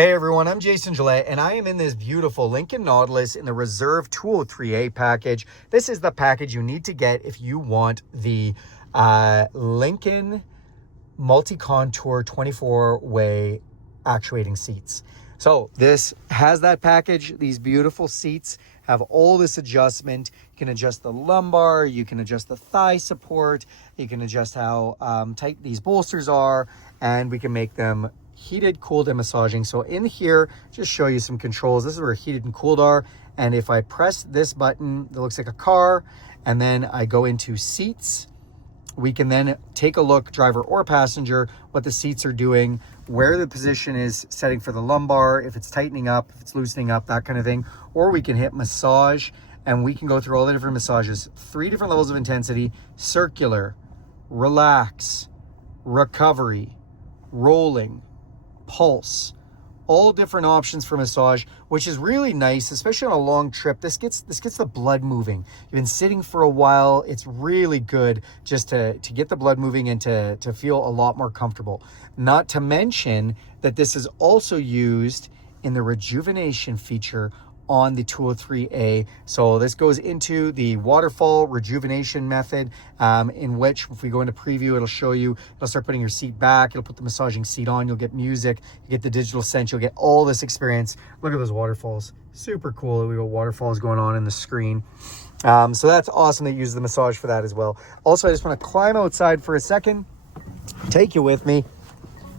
Hey everyone, I'm Jason Gillette, and I am in this beautiful Lincoln Nautilus in the Reserve 203A package. This is the package you need to get if you want the Lincoln multi-contour 24-way actuating seats. So this has that package. These beautiful seats have all this adjustment. You can adjust the lumbar, you can adjust the thigh support, you can adjust how tight these bolsters are, and we can make them heated, cooled, and massaging. So in here, just show you some controls. This is where heated and cooled are. And if I press this button, it looks like a car, and then I go into seats, we can then take a look, driver or passenger, what the seats are doing, where the position is setting for the lumbar, if it's tightening up, if it's loosening up, that kind of thing. Or we can hit massage, and we can go through all the different massages, 3 different levels of intensity: circular, relax, recovery, rolling, pulse, all different options for massage, which is really nice, especially on a long trip. This gets the blood moving. You've been sitting for a while. It's really good just to get the blood moving and to feel a lot more comfortable. Not to mention that this is also used in the rejuvenation feature on the 203A. So this goes into the waterfall rejuvenation method, in which if we go into preview, it'll show you, it'll start putting your seat back, it'll put the massaging seat on, you'll get music, you get the digital sense, you'll get all this experience. Look at those waterfalls, super cool. We got waterfalls going on in the screen. So that's awesome that you use the massage for that as well. Also, I just want to climb outside for a second, take you with me,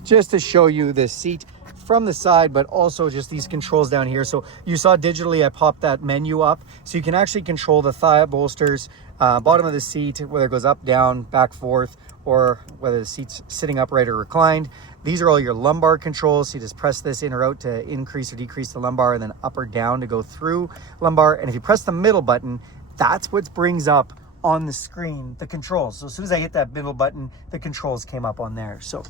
just to show you the seat from the side, but also just these controls down here. So you saw digitally, I popped that menu up, so you can actually control the thigh bolsters, bottom of the seat, whether it goes up, down, back, forth, or whether the seat's sitting upright or reclined. These are all your lumbar controls. So you just press this in or out to increase or decrease the lumbar, and then up or down to go through lumbar. And if you press the middle button, that's what brings up on the screen the controls. So as soon as I hit that middle button, the controls came up on there. So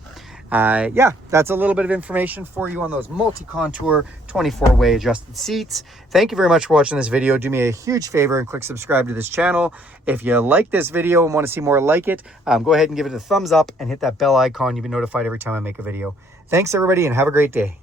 yeah, that's a little bit of information for you on those multi-contour 24-way adjusted seats. Thank you very much for watching this video. Do me a huge favor and click subscribe to this channel. If you like this video and want to see more like it, go ahead and give it a thumbs up and hit that bell icon. You'll be notified every time I make a video. Thanks everybody, and have a great day.